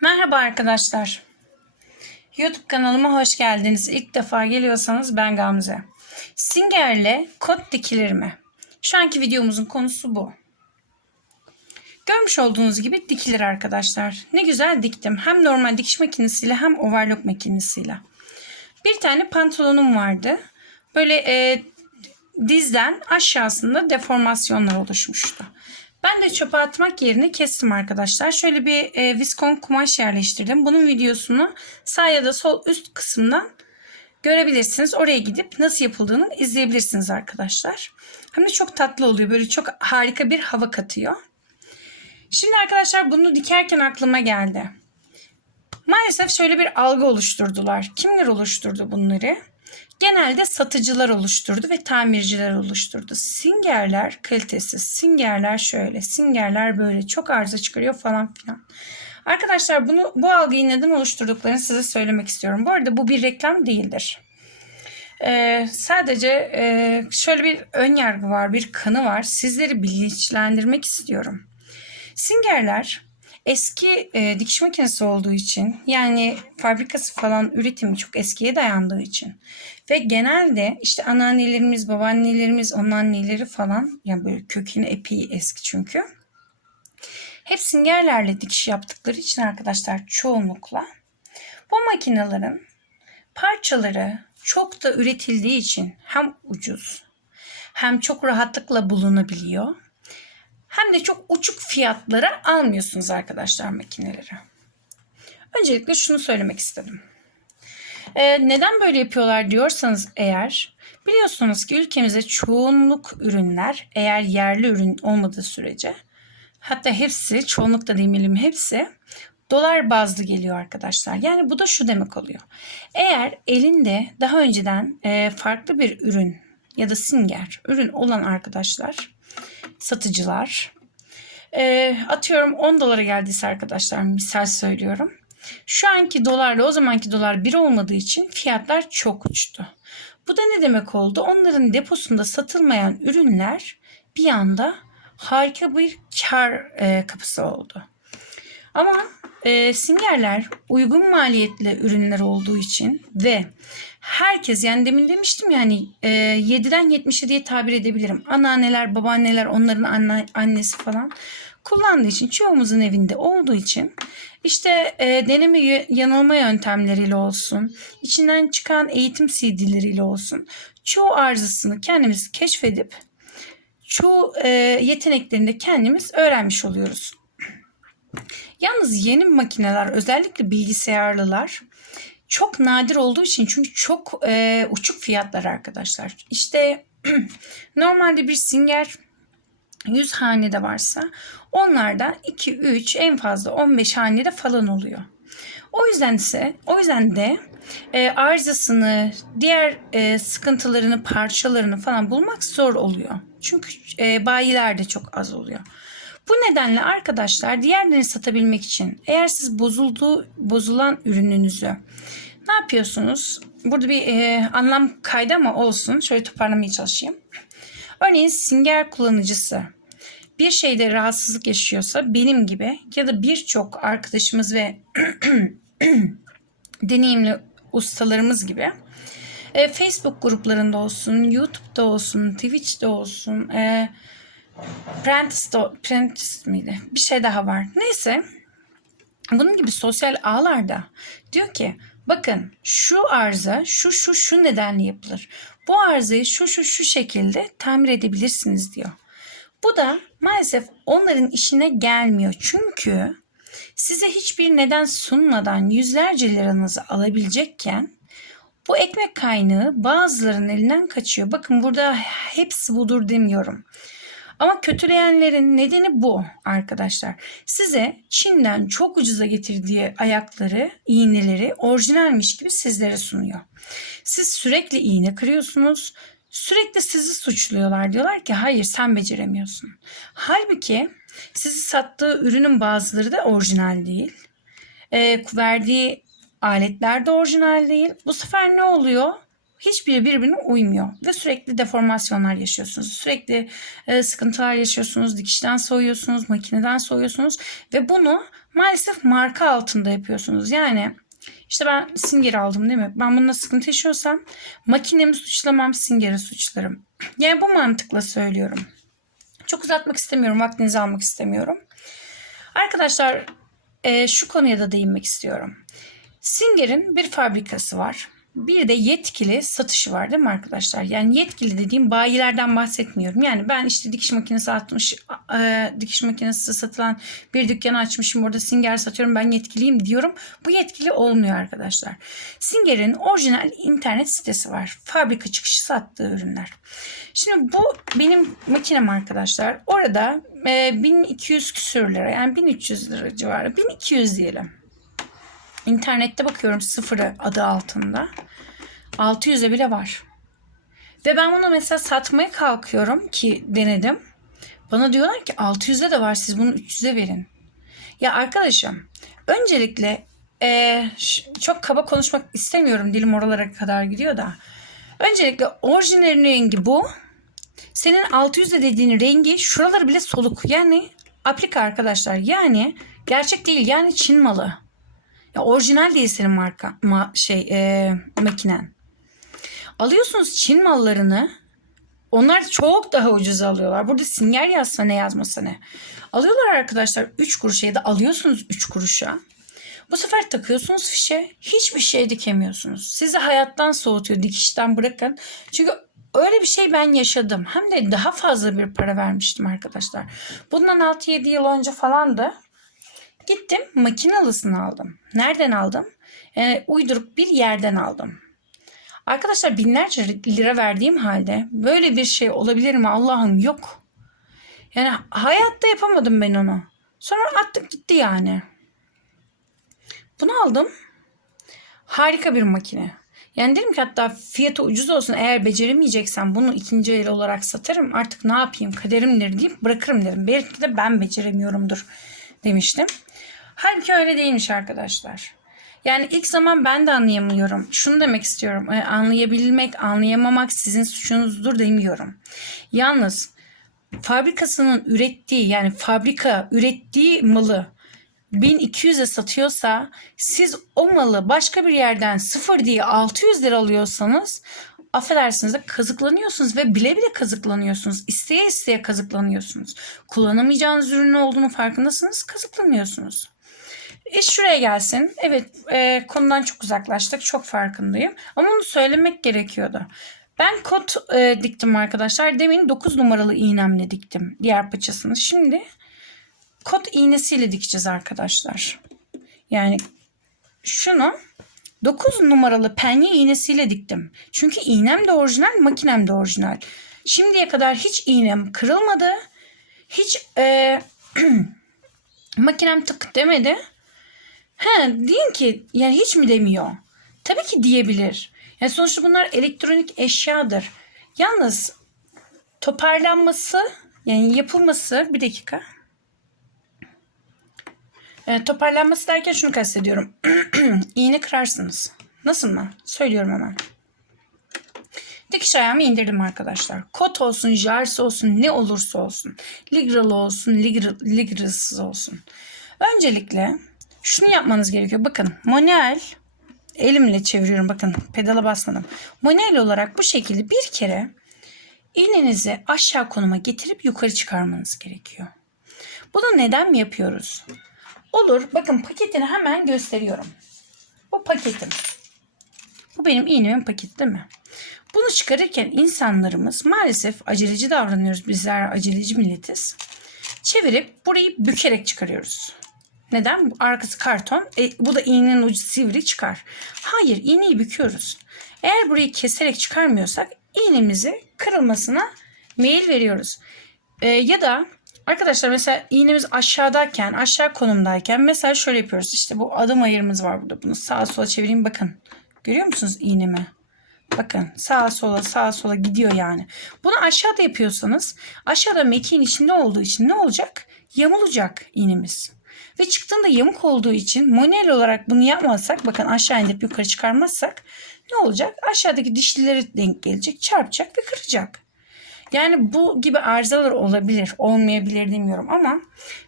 Merhaba arkadaşlar. YouTube kanalıma hoş geldiniz. İlk defa geliyorsanız ben Gamze. Singerle kot dikilir mi? Şu anki videomuzun konusu bu. Görmüş olduğunuz gibi dikilir arkadaşlar. Ne güzel diktim. Hem normal dikiş makinesiyle hem overlock makinesiyle. Bir tane pantolonum vardı. Böyle e, dizden aşağısında deformasyonlar oluşmuştu. Ben de çöpe atmak yerine kestim arkadaşlar. Şöyle bir e, viskon kumaş yerleştirdim. Bunun videosunu sağ ya da sol üst kısımdan görebilirsiniz. Oraya gidip nasıl yapıldığını izleyebilirsiniz arkadaşlar. Hem de çok tatlı oluyor. Böyle çok harika bir hava katıyor. Şimdi arkadaşlar bunu dikerken aklıma geldi. Maalesef şöyle bir algı oluşturdular. Kimler oluşturdu bunları? Genelde satıcılar oluşturdu ve tamirciler oluşturdu. Singerler kalitesiz, singerler şöyle, singerler böyle çok arıza çıkarıyor falan filan. Arkadaşlar bunu bu algıyı neden oluşturduklarını size söylemek istiyorum. Bu arada bu bir reklam değildir. Ee, sadece e, şöyle bir ön yargı var, bir kanı var. Sizleri bilinçlendirmek istiyorum. Singerler eski e, dikiş makinesi olduğu için yani fabrikası falan üretimi çok eskiye dayandığı için ve genelde işte anneannelerimiz, babaannelerimiz, onun anneleri falan yani böyle kökeni epey eski çünkü. Hep singerlerle dikiş yaptıkları için arkadaşlar çoğunlukla bu makinelerin parçaları çok da üretildiği için hem ucuz hem çok rahatlıkla bulunabiliyor hem de çok uçuk fiyatlara almıyorsunuz arkadaşlar makineleri. Öncelikle şunu söylemek istedim. Ee, neden böyle yapıyorlar diyorsanız eğer biliyorsunuz ki ülkemize çoğunluk ürünler eğer yerli ürün olmadığı sürece hatta hepsi çoğunluk da demeyelim hepsi dolar bazlı geliyor arkadaşlar. Yani bu da şu demek oluyor. Eğer elinde daha önceden e, farklı bir ürün ya da singer ürün olan arkadaşlar satıcılar. E, atıyorum 10 dolara geldiyse arkadaşlar misal söylüyorum. Şu anki dolarla o zamanki dolar bir olmadığı için fiyatlar çok uçtu. Bu da ne demek oldu? Onların deposunda satılmayan ürünler bir anda harika bir kar e, kapısı oldu. Ama e, singerler uygun maliyetli ürünler olduğu için ve herkes yani demin demiştim yani e, 7'den 70'e diye tabir edebilirim. Anneanneler, babaanneler, onların anne, annesi falan kullandığı için çoğumuzun evinde olduğu için işte e, deneme yanılma yöntemleriyle olsun, içinden çıkan eğitim CD'leriyle olsun çoğu arızasını kendimiz keşfedip çoğu e, yeteneklerini de kendimiz öğrenmiş oluyoruz. Yalnız yeni makineler özellikle bilgisayarlılar çok nadir olduğu için çünkü çok e, uçuk fiyatlar arkadaşlar. İşte normalde bir Singer 100 hanede varsa onlarda 2, 3 en fazla 15 hanede falan oluyor. O yüzden ise o yüzden de e, arızasını, diğer e, sıkıntılarını, parçalarını falan bulmak zor oluyor. Çünkü e, bayiler de çok az oluyor. Bu nedenle arkadaşlar diğerlerini satabilmek için eğer siz bozulduğu bozulan ürününüzü ne yapıyorsunuz? Burada bir e, anlam kaydı ama olsun. Şöyle toparlamaya çalışayım. Örneğin Singer kullanıcısı bir şeyde rahatsızlık yaşıyorsa benim gibi ya da birçok arkadaşımız ve deneyimli ustalarımız gibi e, Facebook gruplarında olsun, YouTube'da olsun, Twitch'te olsun, e, Prentice, Prentice miydi? Bir şey daha var. Neyse bunun gibi sosyal ağlarda diyor ki bakın şu arıza şu şu şu nedenle yapılır. Bu arızayı şu şu şu şekilde tamir edebilirsiniz diyor. Bu da maalesef onların işine gelmiyor. Çünkü size hiçbir neden sunmadan yüzlerce liranızı alabilecekken bu ekmek kaynağı bazılarının elinden kaçıyor. Bakın burada hepsi budur demiyorum. Ama kötüleyenlerin nedeni bu arkadaşlar. Size Çin'den çok ucuza getirdiği ayakları, iğneleri orijinalmiş gibi sizlere sunuyor. Siz sürekli iğne kırıyorsunuz. Sürekli sizi suçluyorlar. Diyorlar ki hayır sen beceremiyorsun. Halbuki sizi sattığı ürünün bazıları da orijinal değil. E, verdiği aletler de orijinal değil. Bu sefer ne oluyor? Hiçbiri birbirine uymuyor ve sürekli deformasyonlar yaşıyorsunuz. Sürekli e, sıkıntılar yaşıyorsunuz. Dikişten soğuyorsunuz, makineden soğuyorsunuz ve bunu maalesef marka altında yapıyorsunuz. Yani işte ben Singer aldım değil mi? Ben bununla sıkıntı yaşıyorsam makinemi suçlamam, Singer'i suçlarım. Yani bu mantıkla söylüyorum. Çok uzatmak istemiyorum, vaktinizi almak istemiyorum. Arkadaşlar e, şu konuya da değinmek istiyorum. Singer'in bir fabrikası var. Bir de yetkili satışı var değil mi arkadaşlar? Yani yetkili dediğim bayilerden bahsetmiyorum. Yani ben işte dikiş makinesi atmış, e, dikiş makinesi satılan bir dükkan açmışım. Orada Singer satıyorum ben yetkiliyim diyorum. Bu yetkili olmuyor arkadaşlar. Singer'in orijinal internet sitesi var. Fabrika çıkışı sattığı ürünler. Şimdi bu benim makinem arkadaşlar. Orada e, 1200 küsür lira yani 1300 lira civarı. 1200 diyelim. İnternette bakıyorum sıfırı adı altında. 600'e bile var. Ve ben bunu mesela satmaya kalkıyorum ki denedim. Bana diyorlar ki 600'e de var siz bunu 300'e verin. Ya arkadaşım öncelikle e, çok kaba konuşmak istemiyorum dilim oralara kadar gidiyor da. Öncelikle orijinal rengi bu. Senin 600'e dediğin rengi şuraları bile soluk. Yani aplika arkadaşlar. Yani gerçek değil. Yani Çin malı. Ya orijinal değil senin marka ma, şey e, makinen. Alıyorsunuz Çin mallarını. Onlar çok daha ucuz alıyorlar. Burada singer yazsa ne yazmasa ne. Alıyorlar arkadaşlar 3 kuruşa ya da alıyorsunuz 3 kuruşa. Bu sefer takıyorsunuz fişe. Hiçbir şey dikemiyorsunuz. Sizi hayattan soğutuyor. Dikişten bırakın. Çünkü öyle bir şey ben yaşadım. Hem de daha fazla bir para vermiştim arkadaşlar. Bundan 6-7 yıl önce falan da Gittim makinalısını aldım. Nereden aldım? Yani uyduruk bir yerden aldım. Arkadaşlar binlerce lira verdiğim halde böyle bir şey olabilir mi Allah'ım yok. Yani hayatta yapamadım ben onu. Sonra attık gitti yani. Bunu aldım. Harika bir makine. Yani dedim ki hatta fiyatı ucuz olsun eğer beceremeyeceksen bunu ikinci el olarak satarım artık ne yapayım kaderimdir deyip bırakırım dedim. Belki de ben beceremiyorumdur demiştim. Halbuki öyle değilmiş arkadaşlar. Yani ilk zaman ben de anlayamıyorum. Şunu demek istiyorum. E, anlayabilmek, anlayamamak sizin suçunuzdur demiyorum. Yalnız fabrikasının ürettiği yani fabrika ürettiği malı 1200'e satıyorsa siz o malı başka bir yerden sıfır diye 600 lira alıyorsanız affedersiniz de kazıklanıyorsunuz ve bile bile kazıklanıyorsunuz. İsteye isteye kazıklanıyorsunuz. Kullanamayacağınız ürün olduğunu farkındasınız kazıklanıyorsunuz. İş şuraya gelsin. Evet e, konudan çok uzaklaştık. Çok farkındayım. Ama onu söylemek gerekiyordu. Ben kot e, diktim arkadaşlar. Demin 9 numaralı iğnemle diktim diğer paçasını. Şimdi kot iğnesiyle dikeceğiz arkadaşlar. Yani şunu 9 numaralı penye iğnesiyle diktim. Çünkü iğnem de orijinal, makinem de orijinal. Şimdiye kadar hiç iğnem kırılmadı. Hiç e, makinem tık demedi. He deyin ki yani hiç mi demiyor? Tabii ki diyebilir. Yani sonuçta bunlar elektronik eşyadır. Yalnız toparlanması yani yapılması bir dakika. E, toparlanması derken şunu kastediyorum. İğne kırarsınız. Nasıl mı? Söylüyorum hemen. Dikiş ayağımı indirdim arkadaşlar. Kot olsun, jars olsun, ne olursa olsun. Ligralı olsun, ligrasız olsun. Öncelikle şunu yapmanız gerekiyor. Bakın manuel elimle çeviriyorum. Bakın pedala basmadım. Manuel olarak bu şekilde bir kere iğnenizi aşağı konuma getirip yukarı çıkarmanız gerekiyor. Bunu neden yapıyoruz? Olur. Bakın paketini hemen gösteriyorum. Bu paketim. Bu benim iğnemin paketi değil mi? Bunu çıkarırken insanlarımız maalesef aceleci davranıyoruz. Bizler aceleci milletiz. Çevirip burayı bükerek çıkarıyoruz. Neden? Arkası karton. E, bu da iğnenin ucu sivri çıkar. Hayır iğneyi büküyoruz. Eğer burayı keserek çıkarmıyorsak iğnemizi kırılmasına meyil veriyoruz. E, ya da arkadaşlar mesela iğnemiz aşağıdayken aşağı konumdayken mesela şöyle yapıyoruz. İşte bu adım ayırımız var burada. Bunu sağa sola çevireyim bakın. Görüyor musunuz iğnemi? Bakın sağa sola sağa sola gidiyor yani. Bunu aşağıda yapıyorsanız aşağıda mekiğin içinde olduğu için ne olacak? Yamulacak iğnemiz. Ve çıktığında yamuk olduğu için manuel olarak bunu yapmazsak bakın aşağı indirip yukarı çıkarmazsak ne olacak? Aşağıdaki dişlileri denk gelecek, çarpacak ve kıracak. Yani bu gibi arızalar olabilir, olmayabilir demiyorum ama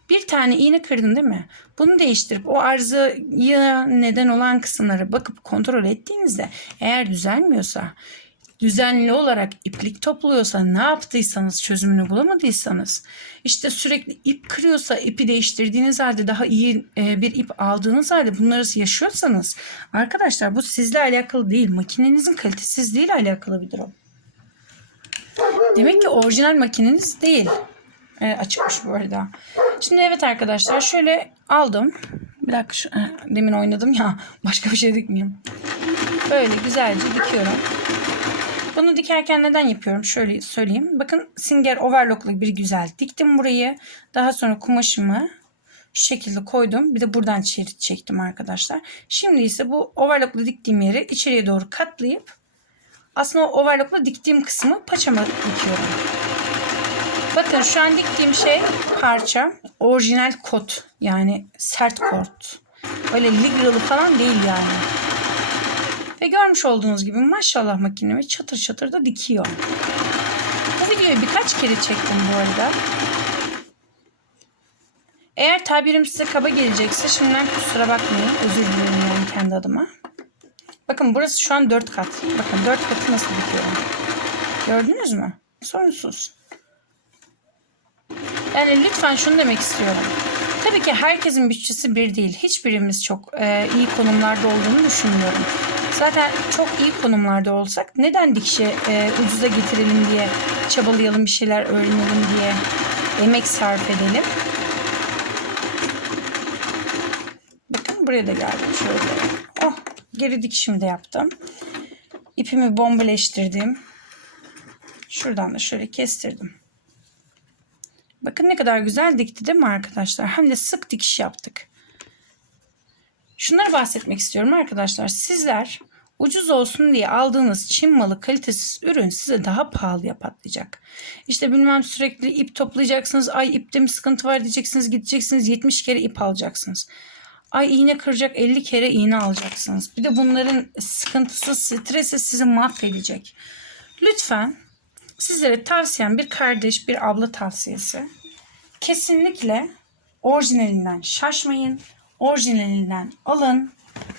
bir tane iğne kırdın değil mi? Bunu değiştirip o arızaya neden olan kısımları bakıp kontrol ettiğinizde eğer düzelmiyorsa, düzenli olarak iplik topluyorsa, ne yaptıysanız çözümünü bulamadıysanız, işte sürekli ip kırıyorsa, ipi değiştirdiğiniz halde daha iyi e, bir ip aldığınız halde bunları yaşıyorsanız arkadaşlar bu sizle alakalı değil, makinenizin kalitesizliğiyle alakalı bir durum. Demek ki orijinal makineniz değil. E, açıkmış bu arada. Şimdi evet arkadaşlar şöyle aldım. Bir dakika şu, e, demin oynadım ya başka bir şey dikmeyeyim. Böyle güzelce dikiyorum. Bunu dikerken neden yapıyorum? Şöyle söyleyeyim. Bakın Singer Overlock'la bir güzel diktim burayı. Daha sonra kumaşımı şu şekilde koydum. Bir de buradan şerit çektim arkadaşlar. Şimdi ise bu overlock'la diktiğim yeri içeriye doğru katlayıp aslında o overlock'la diktiğim kısmı paçama dikiyorum. Bakın şu an diktiğim şey parça orijinal kot yani sert kot. Öyle ligralı falan değil yani. Ve görmüş olduğunuz gibi maşallah makinemi çatır çatır da dikiyor. Bu videoyu birkaç kere çektim bu arada. Eğer tabirim size kaba gelecekse şimdiden kusura bakmayın. Özür dilerim kendi adıma. Bakın burası şu an 4 kat. Bakın 4 katı nasıl dikiyorum. Gördünüz mü? Sorunsuz. Yani lütfen şunu demek istiyorum. Tabii ki herkesin bütçesi bir değil. Hiçbirimiz çok e, iyi konumlarda olduğunu düşünmüyorum. Zaten çok iyi konumlarda olsak neden dikişe e, ucuza getirelim diye çabalayalım bir şeyler öğrenelim diye emek sarf edelim. Bakın buraya da geldim şöyle. Oh geri dikişimi de yaptım. İpimi bombeleştirdim. Şuradan da şöyle kestirdim. Bakın ne kadar güzel dikti değil mi arkadaşlar? Hem de sık dikiş yaptık. Şunları bahsetmek istiyorum arkadaşlar. Sizler ucuz olsun diye aldığınız Çin malı kalitesiz ürün size daha pahalıya patlayacak. İşte bilmem sürekli ip toplayacaksınız. Ay ipte mi sıkıntı var diyeceksiniz. Gideceksiniz 70 kere ip alacaksınız. Ay iğne kıracak 50 kere iğne alacaksınız. Bir de bunların sıkıntısı, stresi sizi mahvedecek. Lütfen sizlere tavsiyem bir kardeş, bir abla tavsiyesi. Kesinlikle orijinalinden şaşmayın. Orijinalinden alın.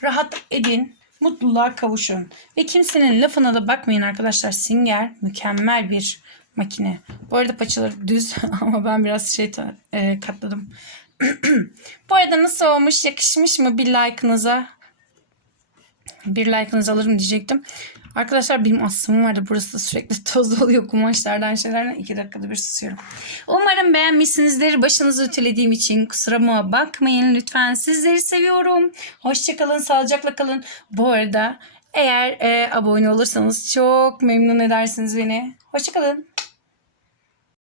Rahat edin. Mutluluğa kavuşun. Ve kimsenin lafına da bakmayın arkadaşlar. Singer mükemmel bir makine. Bu arada paçaları düz ama ben biraz şey e, katladım. Bu arada nasıl olmuş? Yakışmış mı bir like'ınıza? Bir like'ınızı alırım diyecektim. Arkadaşlar benim astımım vardı. Burası da sürekli toz oluyor kumaşlardan şeylerden. iki dakikada bir susuyorum. Umarım beğenmişsinizdir. Başınızı ötelediğim için kusuruma bakmayın lütfen. Sizleri seviyorum. Hoşçakalın, sağlıcakla kalın. Bu arada eğer e, abone olursanız çok memnun edersiniz beni. Hoşçakalın.